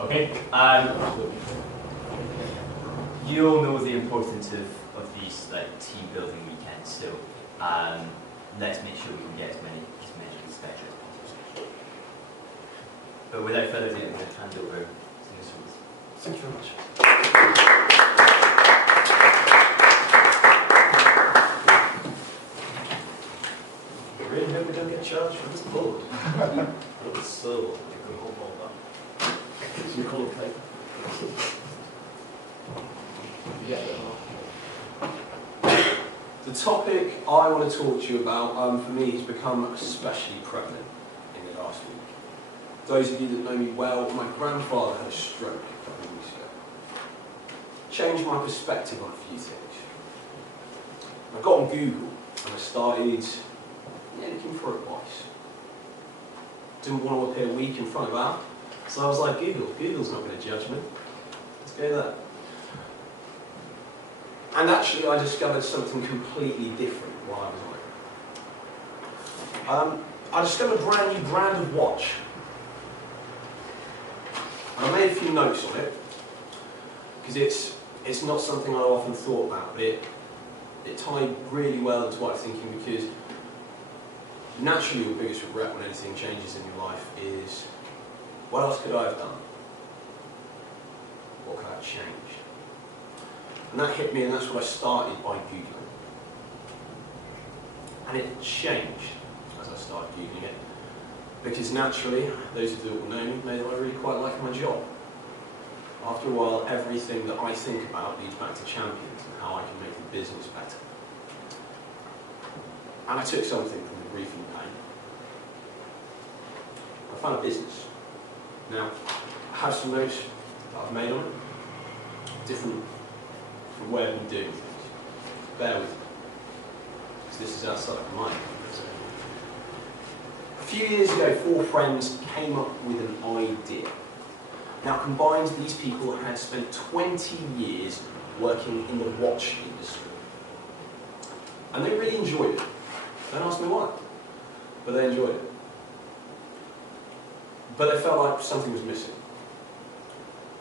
Okay. You all know the importance of these team building weekends, so let's make sure we can get as many as better as possible. But without further ado, I'm going to hand over to Mr. Woods. Thank you very much. I really hope we don't get charged for this board. That was so you could hold that. You call it paper. The topic I want to talk to you about, for me, has become especially prevalent in the last week. Those of you that know me well, my grandfather had a stroke a couple of weeks ago. Changed my perspective on a few things. I got on Google and I started looking for advice. Didn't want to appear weak in front of Al, so I was like, Google's not going to judge me. Let's go there. And actually, I discovered something completely different while I was on it. I discovered a brand new brand of watch. And I made a few notes on it, because it's not something I've often thought about, but it tied really well into what I'm thinking, because naturally your biggest regret when anything changes in your life is, what else could I have done? What could I have changed? And that hit me, and that's what I started by Googling. And it changed as I started Googling it. Because naturally, those of you that will know me know that I really quite like my job. After a while, everything that I think about leads back to Champions and how I can make the business better. And I took something from the briefing pain. I found a business. Now, I have some notes that I've made on it. Different way of doing things. Bear with me, because this is outside of my comfort zone. A few years ago, 4 friends came up with an idea. Now, combined, these people had spent 20 years working in the watch industry. And they really enjoyed it. Don't ask me why, but they enjoyed it. But they felt like something was missing.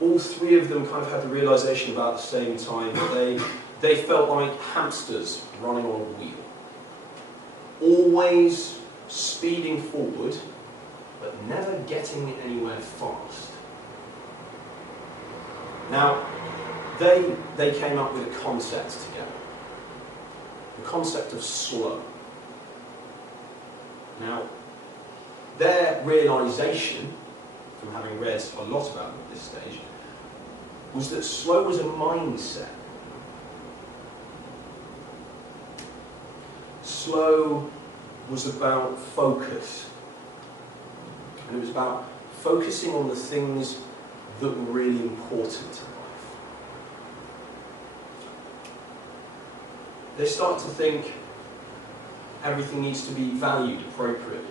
All 3 of them kind of had the realization about the same time that they felt like hamsters running on a wheel. Always speeding forward, but never getting anywhere fast. Now, they came up with a concept together. The concept of slow. Now, their realization, from having read a lot about it at this stage, was that slow was a mindset. Slow was about focus. And it was about focusing on the things that were really important to life. They start to think everything needs to be valued appropriately.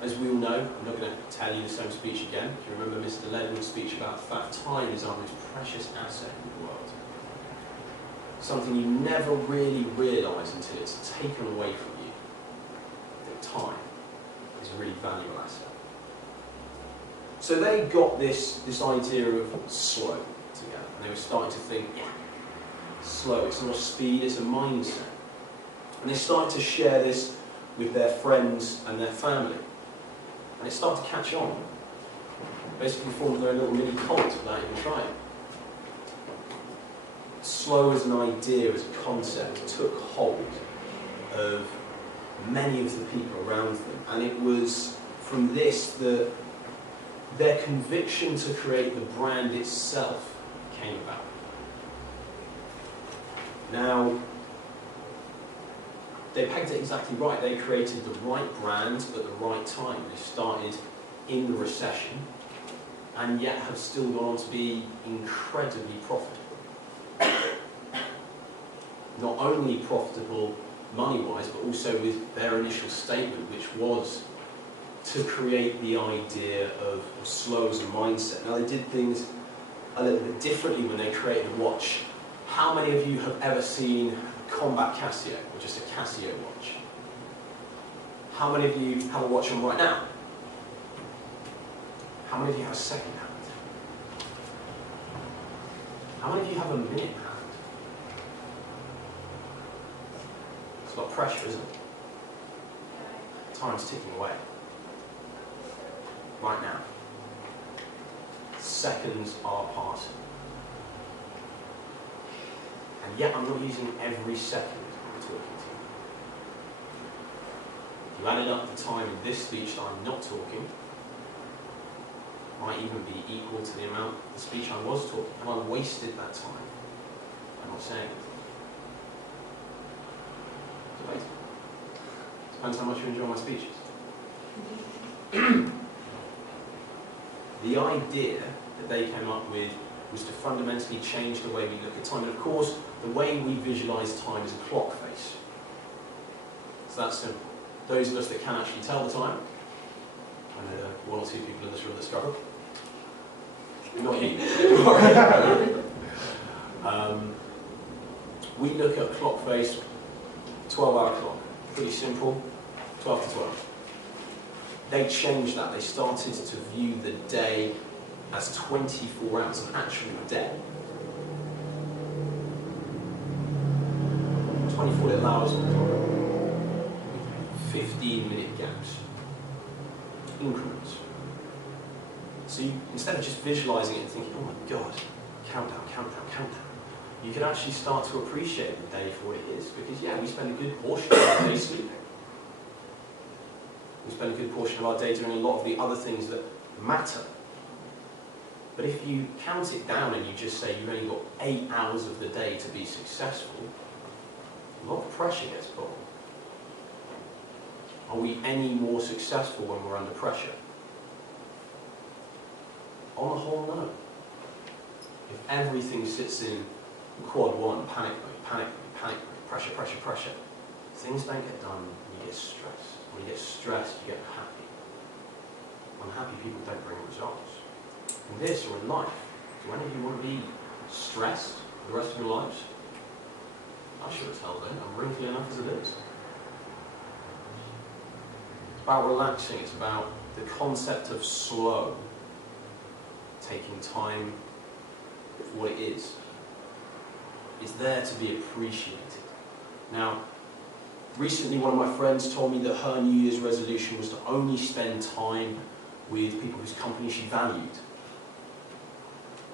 As we all know, I'm not going to tell you the same speech again. If you remember Mr. Ledward's speech about the fact time is our most precious asset in the world. Something you never really realise until it's taken away from you. That time is a really valuable asset. So they got this idea of slow together, and they were starting to think, yeah, slow, it's not speed, it's a mindset. And they started to share this with their friends and their family. And it started to catch on. Basically formed their little mini cult without even trying. Slow as an idea, as a concept, took hold of many of the people around them. And it was from this that their conviction to create the brand itself came about. Now, they pegged it exactly right. They created the right brand at the right time. They started in the recession and yet have still gone on to be incredibly profitable. Not only profitable money-wise, but also with their initial statement, which was to create the idea of slow as a mindset. Now, they did things a little bit differently when they created a watch. How many of you have ever seen Combat Casio, or just a Casio watch? How many of you have a watch on right now? How many of you have a second hand? How many of you have a minute hand? It's a lot of pressure, isn't it? Time's ticking away. Right now. Seconds are passing. And yet I'm not using every second I'm talking to you. If you added up the time in this speech that I'm not talking, it might even be equal to the amount of the speech I was talking. Have I wasted that time? I'm not saying it. Debate. Depends how much you enjoy my speeches. The idea that they came up with was to fundamentally change the way we look at time. And of course, the way we visualise time is a clock face. So that's simple. Those of us that can actually tell the time, I know there are one or two people in this room that struggle. Not you. We look at a clock face, 12-hour clock. Pretty simple, 12 to 12. They changed that. They started to view the day as 24 hours, an actual day. 24 little hours on the clock. 15-minute gaps. Increments. So you, instead of just visualising it and thinking, oh my God, countdown, countdown, countdown, you can actually start to appreciate the day for what it is. Because yeah, we spend a good portion of our day sleeping. We spend a good portion of our day doing a lot of the other things that matter. But if you count it down and you just say you've only got 8 hours of the day to be successful, a lot of pressure gets put on. Are we any more successful when we're under pressure? On the whole, no. If everything sits in quad one, panic mode, panic mode, panic mode, pressure, pressure, pressure, things don't get done and you get stressed. When you get stressed, you get unhappy. Unhappy people don't bring results. In this or in life, do any of you want to be stressed for the rest of your lives? I sure as hell don't. I'm wrinkly enough as it is. It's about relaxing. It's about the concept of slow. Taking time for what it is. It's there to be appreciated. Now, recently one of my friends told me that her New Year's resolution was to only spend time with people whose company she valued.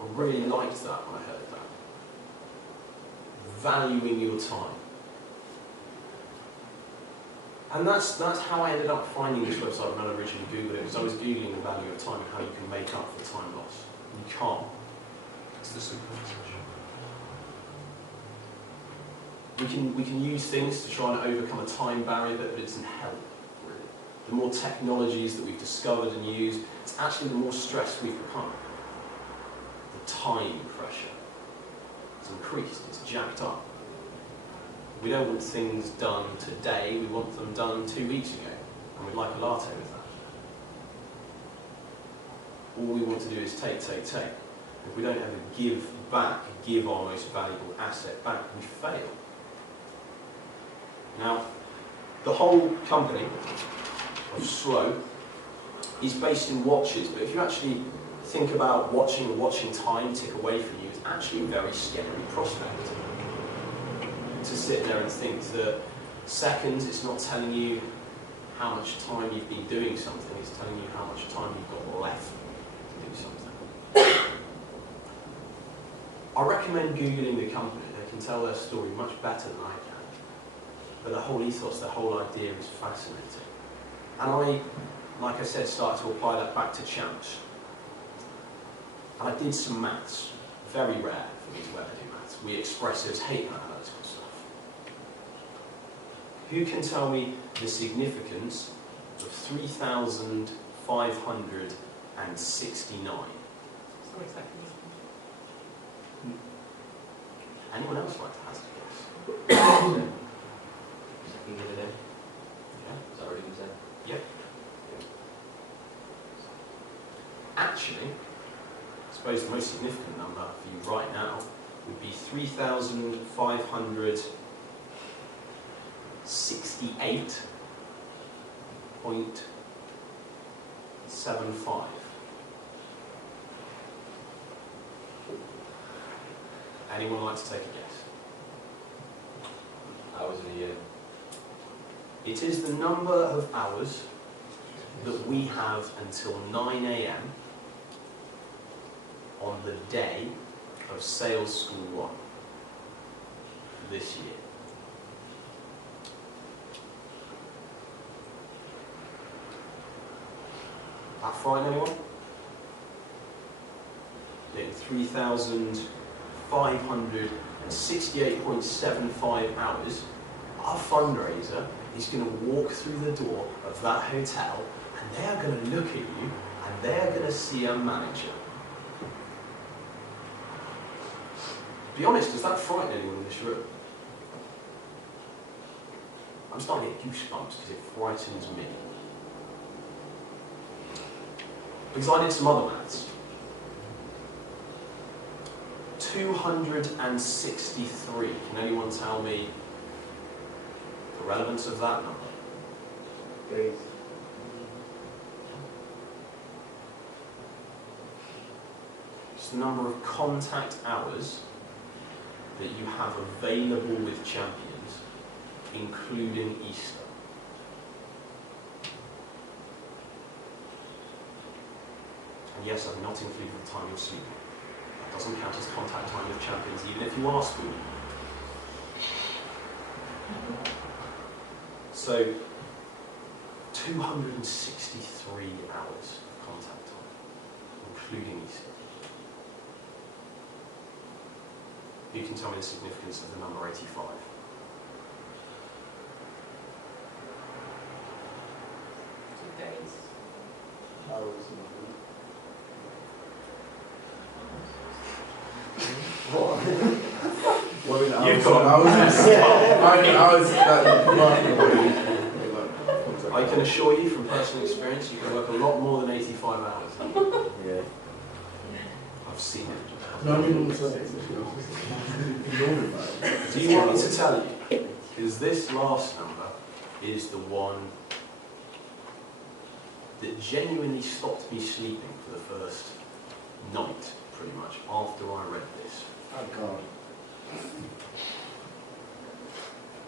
I really liked that when I heard that. Valuing your time. And that's how I ended up finding this website when I originally Googled it, because I was Googling the value of time and how you can make up for time loss. You can't. It's the simple message. We can use things to try and overcome a time barrier, but it doesn't help, really. The more technologies that we've discovered and used, it's actually the more stressed we've become. The time pressure is increased, it's jacked up. We don't want things done today, we want them done 2 weeks ago, and we'd like a latte with that. All we want to do is take, take, take. If we don't ever give back, give our most valuable asset back, we fail. Now, the whole company of Slow is based in watches, but if you actually think about watching time tick away from you, it's actually a very scary prospect. To sit there and think that seconds, it's not telling you how much time you've been doing something, it's telling you how much time you've got left to do something. I recommend Googling the company. They can tell their story much better than I can. But the whole ethos, the whole idea is fascinating. And I, like I said, started to apply that back to Champs. And I did some maths. Very rare for me to ever do maths. We expressives hate analytical stuff. Who can tell me the significance of 3,569? Anyone else like to hazard a guess? Second of the day. Yeah. Is that already been said? Yep. Actually, I suppose the most significant number for you right now would be 3,568.75. Anyone like to take a guess? Hours in a year. It is the number of hours that we have until 9 AM on the day of Sales School 1 this year. That frighten anyone? In 3,568.75 hours, our fundraiser is going to walk through the door of that hotel, and they are going to look at you and they are going to see a manager. Be honest, does that frighten anyone in this room? I'm starting to get goosebumps because it frightens me. Because I did some other maths. 263. Can anyone tell me the relevance of that number? Days. It's the number of contact hours that you have available with champions, including Easter. And yes, I've not included the time you're sleeping. That doesn't count as contact time with champions, even if you are schooling. So, 263 hours of contact time, including Easter. You can tell me the significance of the number 85. Days. Hours in a What are the You've hours? got Hours that you work in a week. I can assure you from personal experience, you can work a lot more than 85 hours. Yeah. I've seen it. No, I mean, also, Do you want me to tell you? Because this last number is the one that genuinely stopped me sleeping for the first night, pretty much, after I read this. Oh, God.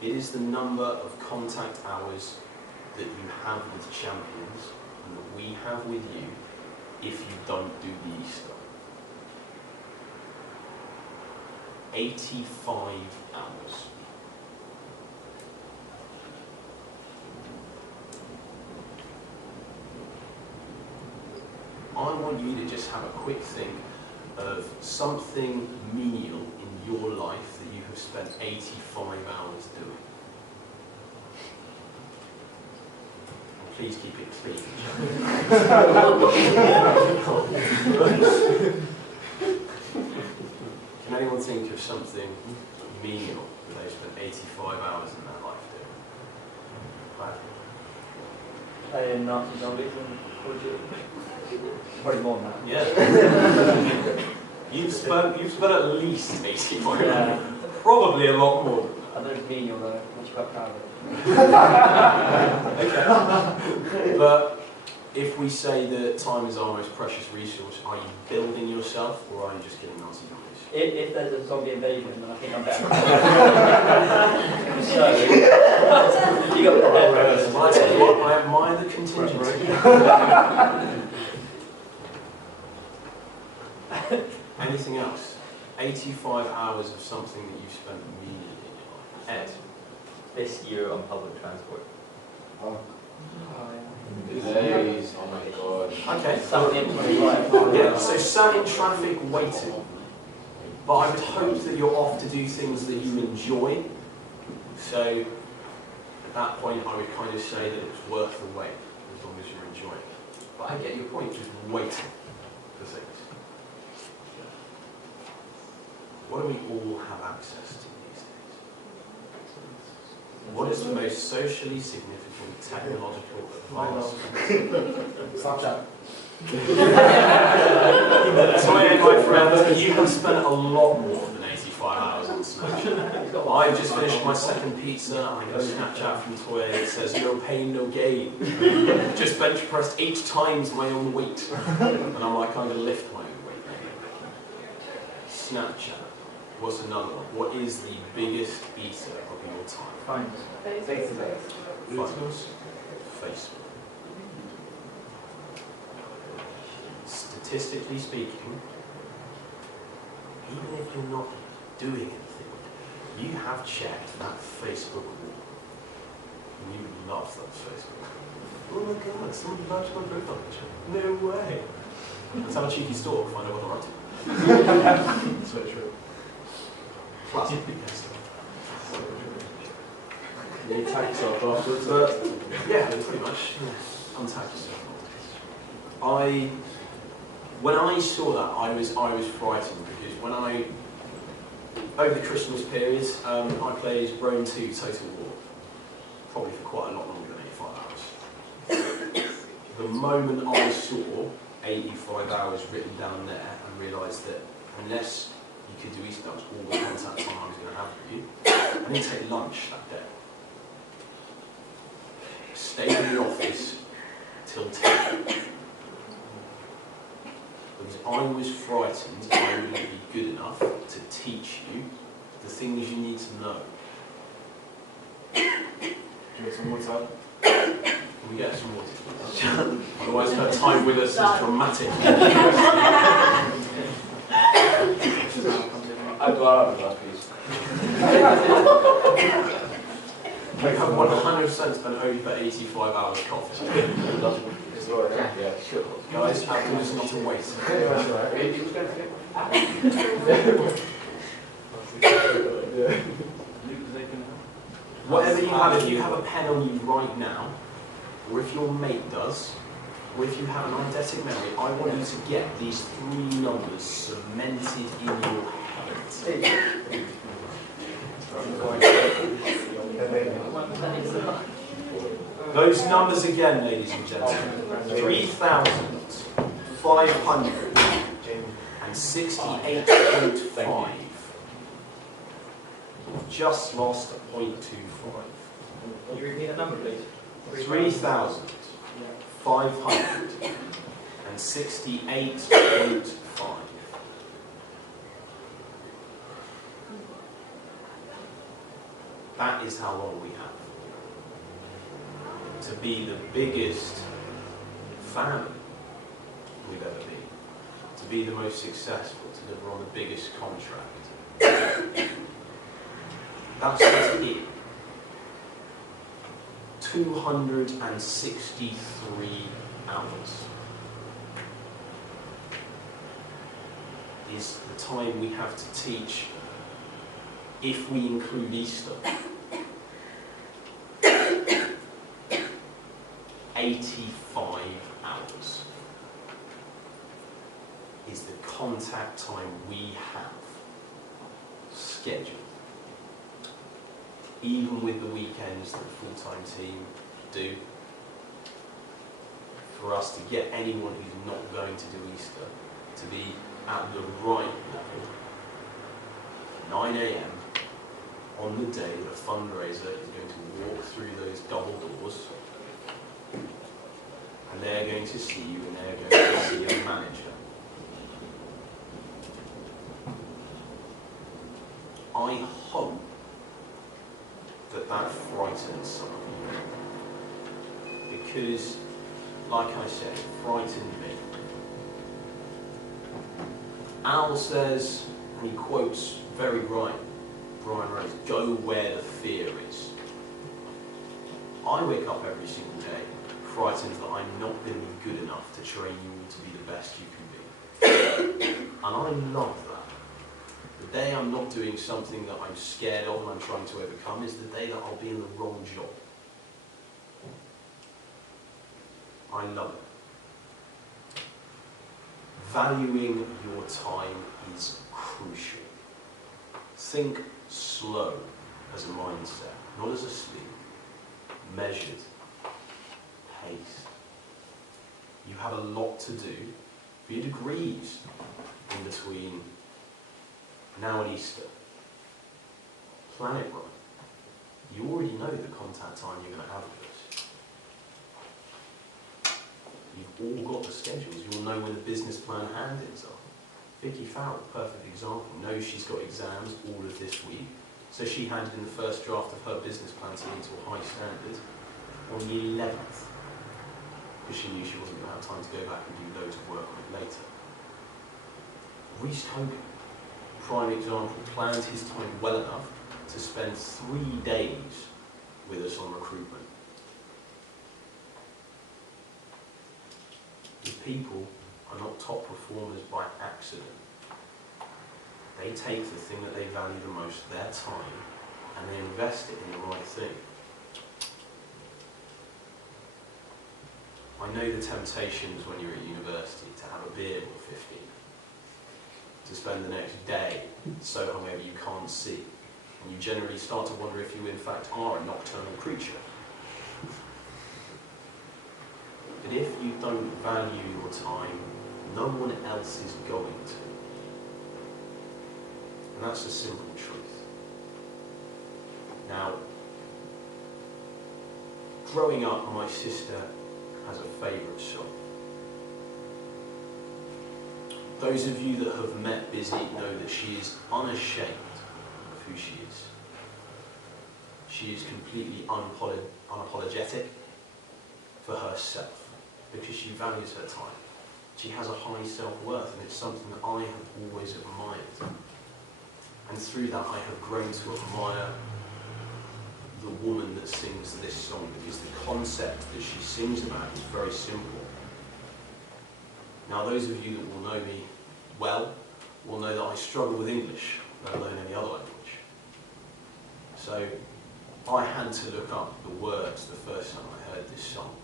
It is the number of contact hours that you have with champions and that we have with you if you don't do the Easter. 85 hours. I want you to just have a quick think of something menial in your life that you have spent 85 hours doing. And please keep it clean. Can anyone think of something menial that they've spent 85 hours in their life doing? Glad. Playing Nazi zombies and Call of Duty. Probably more than that. Yeah. You've spent at least 85 hours. Yeah. Probably a lot more than I know it's menial though, I'm not quite proud of it. Okay. But if we say that time is our most precious resource, are you building yourself or are you just killing Nazi zombies? If there's a zombie invasion, then I think I'm better. So, you got the Well, I tell you what, I admire the contingency. Anything else? 85 hours of something that you've spent immediately in your life. Ed? This year on public transport. Oh, Days. Oh my God. Okay. Something in 25. Yeah, so sat in traffic waiting. But I would hope that you're off to do things that you enjoy. So at that point I would kind of say that it's worth the wait, as long as you're enjoying it. But I get your point, just waiting for things. What do we all have access to these days? What is the most socially significant technological advancement? Snapchat. So my friend, you have spent a lot more than 85 hours on Snapchat. I've just finished my second pizza and I got a Snapchat from Toya that says no pain, no gain. Just bench pressed 8 times my own weight. And I'm like, I'm going to lift my own weight. Snapchat. What's another one? What is the biggest eater of your time? Fine. Phones. Facebook. Statistically speaking, even if you're not doing anything, you have checked that Facebook wall. And you love that Facebook. Oh my god, somebody liked my profile picture. No way. Let's have a cheeky stalk, find out what I'm up to. So true. Plus, yes. You tag yourself afterwards. Yeah, pretty much. Untag yourself. When I saw that, I was frightened because when over the Christmas period, I played Rome 2 Total War, probably for quite a lot longer than 85 hours. The moment I saw 85 hours written down there and realised that unless you could do Easter, that was all the contact time I was going to have with you, I didn't take lunch that day. Stayed in the office till 10. Because I was frightened I wouldn't be good enough to teach you the things you need to know. Do you want some more time? Can we get some more? Otherwise her time with us is dramatic. I'd love that piece. We have 100% spent over 85 hours coffee. Yeah, sure. Guys, acting is not a waste. Whatever you have, if you have a pen on you right now, or if your mate does, or if you have an eidetic memory, I want you to get these 3 numbers cemented in your head. Those numbers again, ladies and gentlemen. 3,568.5. Just lost a 0.25. Can you repeat the number, please? 3,568.5. That is how long we have to be the biggest family we've ever been, to be the most successful, to deliver on the biggest contract. That's just it. 263 hours is the time we have to teach if we include Easter. 85 hours is the contact time we have scheduled. Even with the weekends that the full-time team do, for us to get anyone who's not going to do Easter to be at the right level, 9 AM on the day that a fundraiser is going to walk through those double doors, and they're going to see you and they're going to see a manager. I hope that frightens some of you. Because, like I said, it frightened me. Al says, and he quotes very right, Brian Rose, go where the fear is. I wake up every single day frightened that I'm not going to be good enough to train you all to be the best you can be. And I love that. The day I'm not doing something that I'm scared of and I'm trying to overcome is the day that I'll be in the wrong job. I love it. Valuing your time is crucial. Think slow as a mindset, not as a speed. Measured. Paced. You have a lot to do for your degrees in between now and Easter. Plan it right. You already know the contact time you're going to have with us. You've all got the schedules. You'll know when the business plan hand-ins are. Vicky Farrell, perfect example, knows she's got exams all of this week, so she handed in the first draft of her business plan to meet to a high standard on the 11th, because she knew she wasn't going to have time to go back and do loads of work on it later. Reece Hogan, prime example, planned his time well enough to spend 3 days with us on recruitment. The people are not top performers by accident. They take the thing that they value the most, their time, and they invest it in the right thing. I know the temptations when you're at university to have a beer or 15, to spend the next day so hungover you can't see, and you generally start to wonder if you in fact are a nocturnal creature. But if you don't value your time, no one else is going to. And that's a simple truth. Now, growing up, my sister has a favourite song. Those of you that have met Busy know that she is unashamed of who she is. She is completely unapologetic for herself because she values her time. She has a high self-worth, and it's something that I have always admired. And through that I have grown to admire the woman that sings this song, because the concept that she sings about is very simple. Now those of you that will know me well will know that I struggle with English, let alone any other language. So I had to look up the words the first time I heard this song.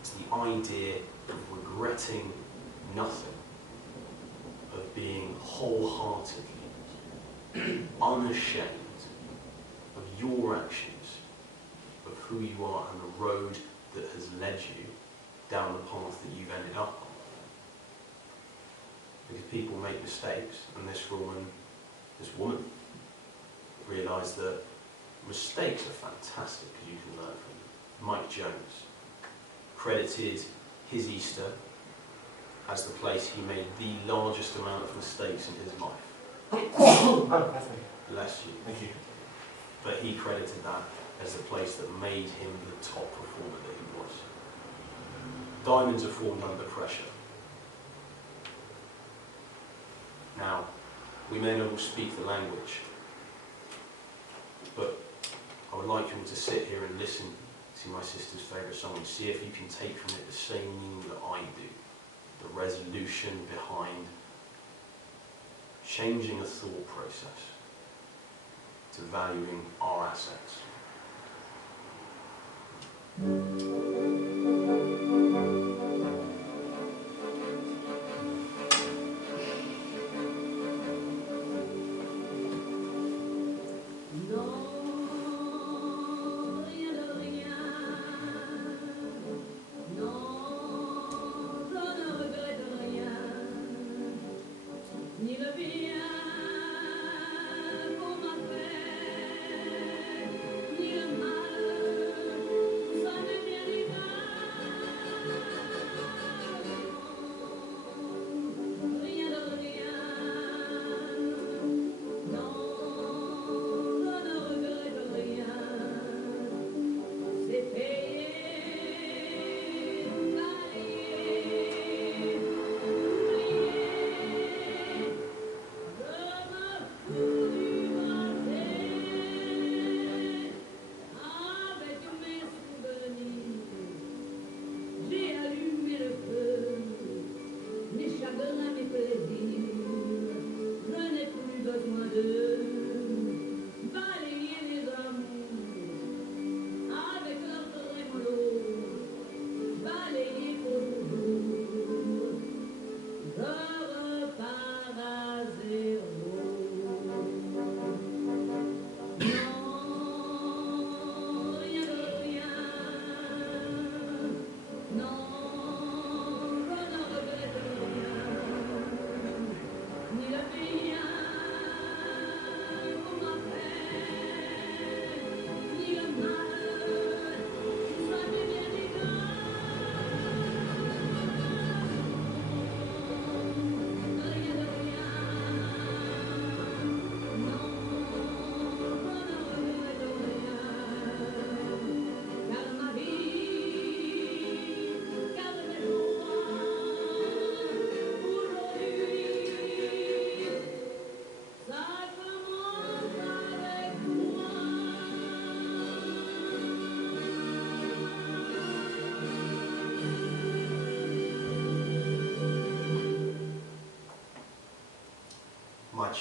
It's the idea of regretting nothing, of being wholeheartedly unashamed of your actions, of who you are and the road that has led you down the path that you've ended up on. Because people make mistakes, and this woman realised that mistakes are fantastic because you can learn from them. Mike Jones credited his Easter as the place he made the largest amount of mistakes in his life. Bless you. Thank you. But he credited that as the place that made him the top performer that he was. Diamonds are formed under pressure. Now, we may not all speak the language, but I would like you all to sit here and listen to my sister's favourite song and see if you can take from it the same meaning that I do. The resolution behind changing a thought process to valuing our assets.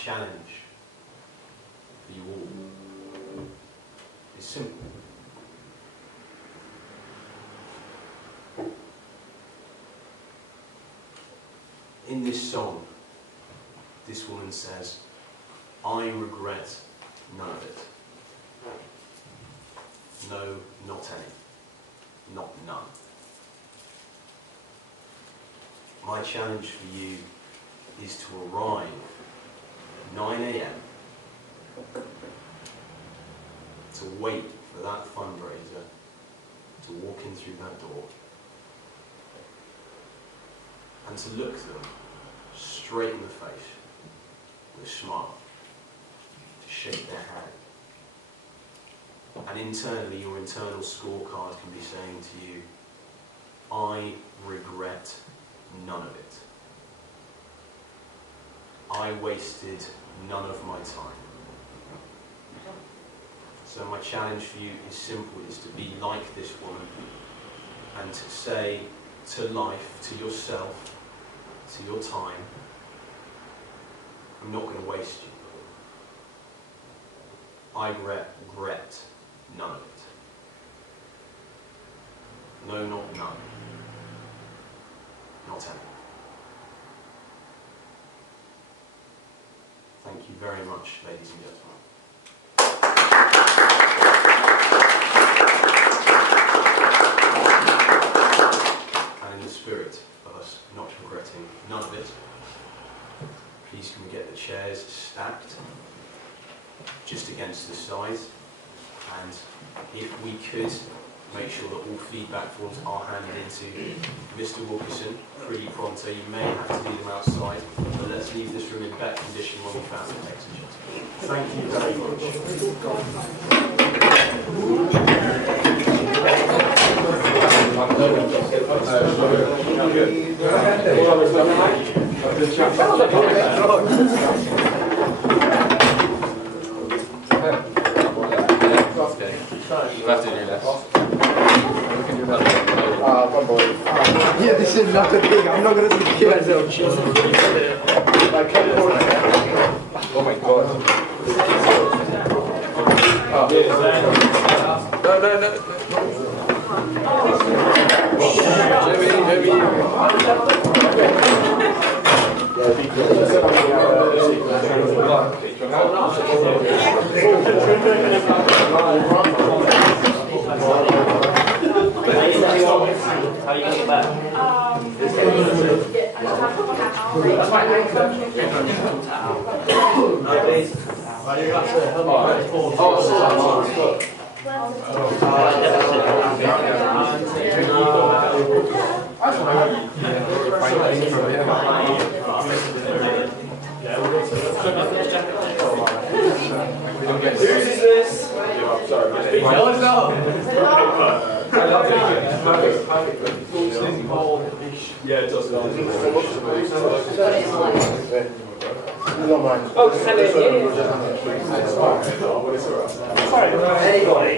challenge for you all is simple. In this song, this woman says, I regret none of it. No, not any. Not none. My challenge for you is to arrive at 9 a.m. to wait for that fundraiser to walk in through that door and to look them straight in the face with a smile, to shake their hand. And internally, your internal scorecard can be saying to you, I regret none of it. I wasted none of my time. So my challenge for you is simple, is to be like this woman and to say to life, to yourself, to your time, I'm not going to waste you. I regret none of it. No, not none. Not any. Thank you very much, ladies and gentlemen. And in the spirit of us not regretting none of it, please can we get the chairs stacked just against the sides, and if we could make sure that all feedback forms are handed into Mr. Wilkerson pretty pronto. You may have to leave them outside, but let's leave this room in better condition when we found it, ladies and gentlemen. Thank you very You have to do this. Yeah, this is not a thing. I'm not going to kill myself. Oh my god. How are you going to get back? Whose is this? Sorry, yeah, it does. Oh, just send it in. Sorry, anybody.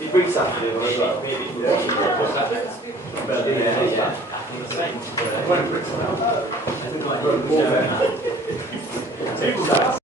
He brings something in as well. Maybe.